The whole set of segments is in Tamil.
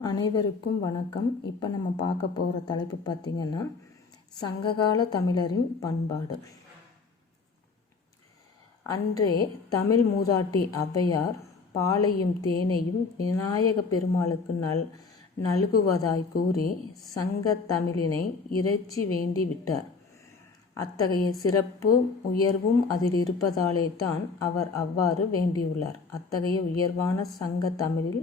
அனைவருக்கும் வணக்கம். இப்போ நம்ம பார்க்க போகிற தலைப்பு பார்த்திங்கன்னா சங்ககால தமிழரின் பண்பாடு. அன்றே தமிழ் மூதாட்டி ஔவையார் பாலையும் தேனையும் விநாயக பெருமாளுக்கு நல் நல்குவதாய் கூறி சங்க தமிழினை இறைச்சி வேண்டி விட்டார். அத்தகைய சிறப்பு உயர்வும் அதில் இருப்பதாலே தான் அவர் அவ்வாறு வேண்டியுள்ளார். அத்தகைய உயர்வான சங்க தமிழில்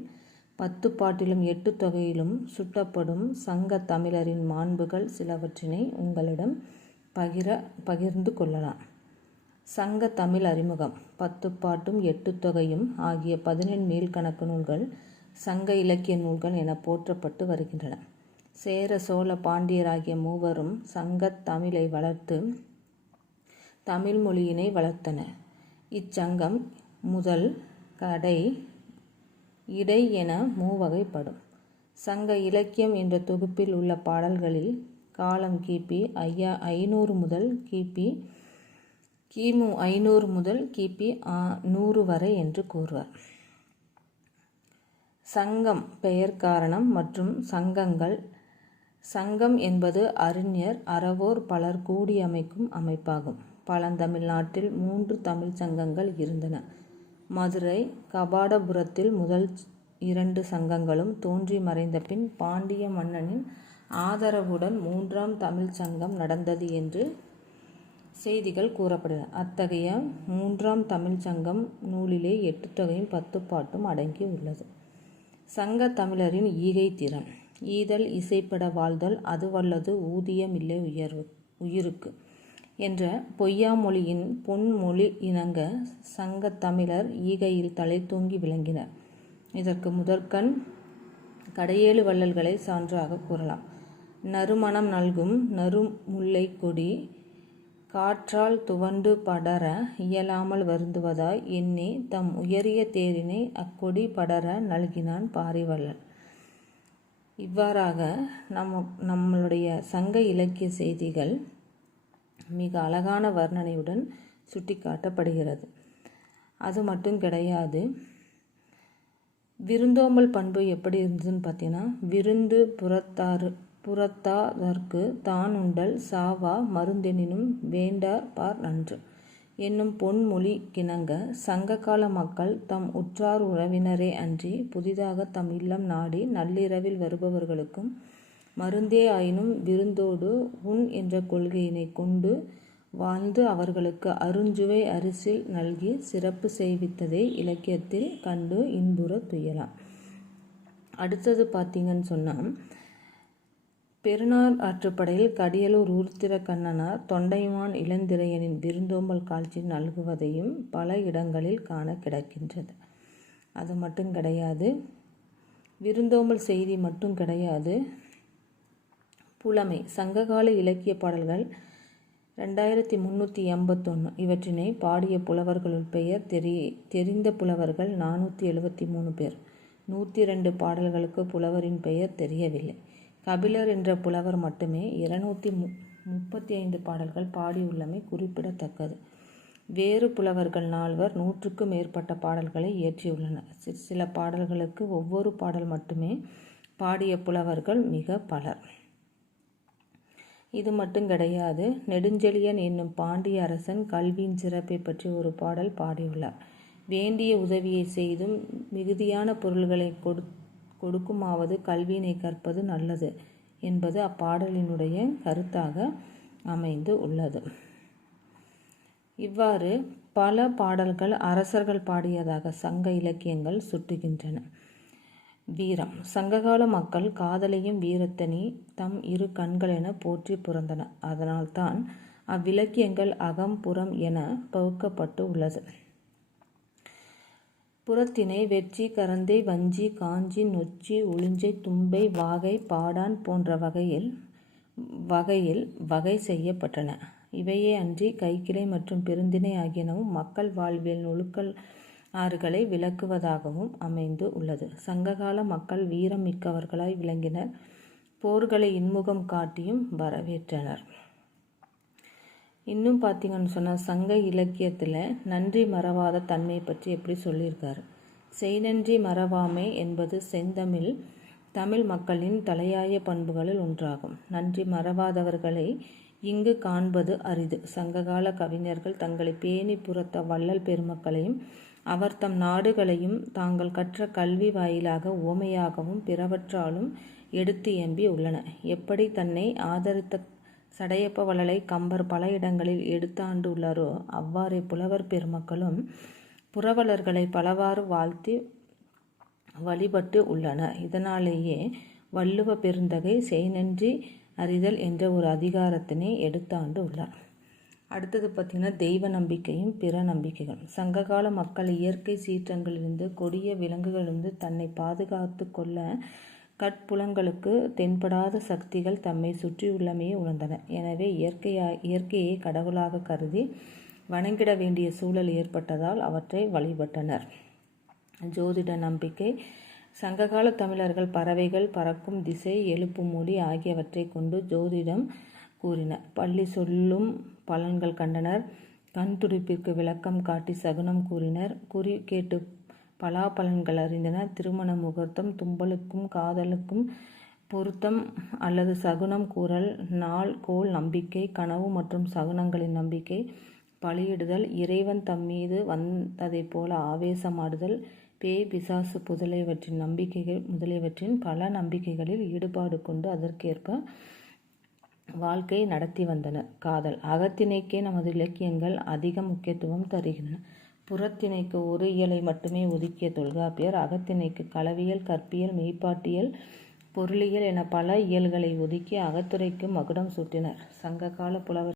பத்து பாட்டிலும் எட்டு தொகையிலும் சுட்டப்படும் சங்க தமிழரின் மாண்புகள் சிலவற்றினை உங்களிடம் பகிர பகிர்ந்து கொள்ளலாம். சங்க தமிழ் அறிமுகம். பத்து பாட்டும் எட்டு தொகையும் ஆகிய பதினெண் மேல்கணக்கு நூல்கள் சங்க இலக்கிய நூல்கள் என போற்றப்பட்டு வருகின்றன. சேர சோழ பாண்டியராகிய மூவரும் சங்கத் தமிழை வளர்த்து தமிழ் மொழியினை வளர்த்தனர். இச்சங்கம் முதல் கடை இடை என மூவகைப்படும். சங்க இலக்கியம் என்ற தொகுப்பில் உள்ள பாடல்களில் காலம் கிபி ஐயா ஐநூறு முதல் கிபி கிமு ஐநூறு முதல் கிபி நூறு வரை என்று கூறுவார். சங்கம் பெயர் காரணம் மற்றும் சங்கங்கள். சங்கம் என்பது அறிஞர் அறவோர் பலர் கூடியமைக்கும் அமைப்பாகும். பழந்தமிழ்நாட்டில் மூன்று தமிழ் சங்கங்கள் இருந்தன. மதுரை கபாடபுரத்தில் முதல் இரண்டு சங்கங்களும் தோன்றி மறைந்த பின் பாண்டிய மன்னனின் ஆதரவுடன் மூன்றாம் தமிழ் சங்கம் நடந்தது என்று செய்திகள் கூறப்படுகிறது அத்தகைய மூன்றாம் தமிழ் சங்கம் நூலிலே எட்டு தொகையும் பத்து பாட்டும் அடங்கி உள்ளது சங்க தமிழரின் ஈகை திறன் ஈதல் இசைப்பட வாழ்தல் அதுவல்லது ஊதியமில்லை உயர்வு உயிருக்கு. என்ற பொய்யாமொழியின் பொன்மொழி இணங்க சங்கத்தமிழர் ஈகையில் தலை தூங்கி விளங்கினர். இதற்கு முதற்கண் கடையேழு வள்ளல்களை சான்றாக கூறலாம். நறுமணம் நல்கும் நறுமுல்லை கொடி காற்றால் துவண்டு படர இயலாமல் வருந்துவதாய் எண்ணி தம் உயரிய தேரினை அக்கொடி படர நல்கினான் பாரிவள்ளல் இவ்வாறாக நம்ம நம்மளுடைய சங்க இலக்கிய செய்திகள் மிக அழகான வர்ணனையுடன் சுட்டிக்காட்டப்படுகிறது. அது மட்டும் கிடையாது. விருந்தோம்பல் பண்பு எப்படி இருந்ததுன்னு பார்த்தீங்கன்னா விருந்து புறத்தாறு புறத்தாதற்கு தான் உண்டல் சாவா மருந்தெனினும் வேண்டார் பார் நன்று. என்னும் பொன்மொழி கிணங்க சங்ககால மக்கள் தம் உற்றார் உறவினரே அன்றி புதிதாக தம் இல்லம் நாடி நள்ளிரவில் வருபவர்களுக்கும் மருந்தே ஆயினும் விருந்தோடு உண் என்ற கொள்கையினை கொண்டு வாழ்ந்து அவர்களுக்கு அருஞ்சுவை அரிசில் நல்கி சிறப்பு செய்வித்ததை இலக்கியத்தில் கண்டு இன்புற துயலாம் அடுத்தது பார்த்தீங்கன்னு சொன்னால் பெருநாள் ஆற்றுப்படையில் கடியலூர் ஊர்த்திர கண்ணனார் தொண்டைமான் இளந்திரையனின் விருந்தோம்பல் காட்சி நல்குவதையும் பல இடங்களில் காண கிடக்கின்றது. அது மட்டும் கிடையாது. விருந்தோம்பல் செய்தி மட்டும் கிடையாது. புலமை சங்ககால இலக்கிய பாடல்கள் ரெண்டாயிரத்தி முந்நூற்றி எண்பத்தொன்று இவற்றினை பாடிய புலவர்களுள் பெயர் தெரி தெரிந்த புலவர்கள் நானூற்றி எழுபத்தி மூணு பேர். நூற்றி ரெண்டு பாடல்களுக்கு புலவரின் பெயர் தெரியவில்லை. கபிலர் என்ற புலவர் மட்டுமே இருநூற்றி மு முப்பத்தி ஐந்து பாடல்கள் பாடியுள்ளமை குறிப்பிடத்தக்கது. வேறு புலவர்கள் நால்வர் நூற்றுக்கும் மேற்பட்ட பாடல்களை இயற்றியுள்ளனர். சில பாடல்களுக்கு ஒவ்வொரு பாடல் மட்டுமே பாடிய புலவர்கள் மிக பலர். இது மட்டும் கிடையாது. நெடுஞ்செழியன் என்னும் பாண்டிய அரசன் கல்வியின் சிறப்பை பற்றி ஒரு பாடல் பாடியுள்ளார். வேண்டிய உதவியை செய்தும் மிகுதியான பொருள்களை கொடு கொடுக்குமாவது கல்வியினை கற்பது நல்லது என்பது அப்பாடலினுடைய கருத்தாக அமைந்து உள்ளது. இவ்வாறு பல பாடல்கள் அரசர்கள் பாடியதாக சங்க இலக்கியங்கள் சுட்டுகின்றன. வீரம். சங்ககால மக்கள் காதலையும் வீரத்தனி தம் இரு கண்களென போற்றி புறந்தன அதனால்தான் அவ்விலக்கியங்கள் அகம் புறம் என பகுக்கப்பட்டு உள்ளது. புறத்தினை வெற்றி கரந்தை வஞ்சி காஞ்சி நொச்சி உளிஞ்சை தும்பை வாகை பாடான் போன்ற வகையில் வகையில் வகை செய்யப்பட்டன. இவையே அன்றி கைக்கிளை மற்றும் பெருந்திணை ஆகியனவும் மக்கள் வாழ்வியல் நுழுக்கள் ஆறுகளை விளக்குவதாகவும் அமைந்து உள்ளது சங்ககால மக்கள் வீரம் மிக்கவர்களாய் விளங்கினர் போர்களை இன்முகம் காட்டியும் வரவேற்றனர் இன்னும் பார்த்தீங்கன்னு சொன்னால் சங்க இலக்கியத்தில் நன்றி மறவாத தன்மை பற்றி எப்படி சொல்லியிருக்காரு செய்நன்றி மறவாமை என்பது செந்தமிழ் தமிழ் மக்களின் தலையாய பண்புகளில் ஒன்றாகும். நன்றி மறவாதவர்களை இங்கு காண்பது அரிது. சங்ககால கவிஞர்கள் தங்களை பேணி புறத்த வள்ளல் பெருமக்களையும் அவர் தம் நாடுகளையும் தாங்கள் கற்ற கல்வி வாயிலாக உவமையாகவும் பிறவற்றாலும் எடுத்து எம்பி உள்ளன எப்படி தன்னை ஆதரித்த சடையப்ப வளலை கம்பர் பல இடங்களில் எடுத்தாண்டு உள்ளாரோ அவ்வாறே புலவர் பெருமக்களும் புறவலர்களை பலவாறு வாழ்த்தி வழிபட்டு உள்ளன இதனாலேயே வள்ளுவ பெருந்தகை செய்நன்றி அறிதல் என்ற ஒரு அதிகாரத்தினை எடுத்தாண்டு உள்ளார். அடுத்தது பார்த்திங்கன்னா தெய்வ நம்பிக்கையும் பிற நம்பிக்கைகள் சங்ககால மக்கள் இயற்கை சீற்றங்களிலிருந்து கொடிய விலங்குகளிலிருந்து தன்னை பாதுகாத்து கொள்ள கட்புலங்களுக்கு தென்படாத சக்திகள் தம்மை சுற்றியுள்ளமையே உணர்ந்தன எனவே இயற்கையாக இயற்கையை கடவுளாக கருதி வணங்கிட வேண்டிய சூழல் ஏற்பட்டதால் அவற்றை வழிபட்டனர். ஜோதிட நம்பிக்கை சங்ககால தமிழர்கள் பறவைகள் பறக்கும் திசை எழுப்பும் மொழி ஆகியவற்றைக் கொண்டு ஜோதிடம் கூறினர். பள்ளி சொல்லும் பலன்கள் கண்டனர். கண் துடிப்பிற்கு விளக்கம் காட்டி சகுனம் கூறினர். குறி பலா பலாபலன்கள் அறிந்தனர். திருமண முகூர்த்தம் தும்பலுக்கும் காதலுக்கும் பொருத்தம் அல்லது சகுனம் கூறல் நாள் கோல் நம்பிக்கை கனவு மற்றும் சகுனங்களின் நம்பிக்கை பலியிடுதல் இறைவன் தம்மீது வந்ததைப் போல ஆவேசமாடுதல் பேய் பிசாசு முதலியவற்றின் நம்பிக்கைகள் முதலியவற்றின் பல நம்பிக்கைகளில் ஈடுபாடு கொண்டு அதற்கேற்ப வாழ்க்கை நடத்தி வந்தனர். காதல் அகத்திணைக்கே நமது இலக்கியங்கள் அதிக முக்கியத்துவம் தருகின்றன. புறத்திணைக்கு ஒரு இயலை மட்டுமே ஒதுக்கிய தொல்காப்பியர் அகத்திணைக்கு களவியல் கற்பியல் மெய்ப்பாட்டியல் பொருளியல் என பல இயல்களை ஒதுக்கி அகத்துறைக்கு மகுடம் சூட்டினர். சங்ககால புலவர்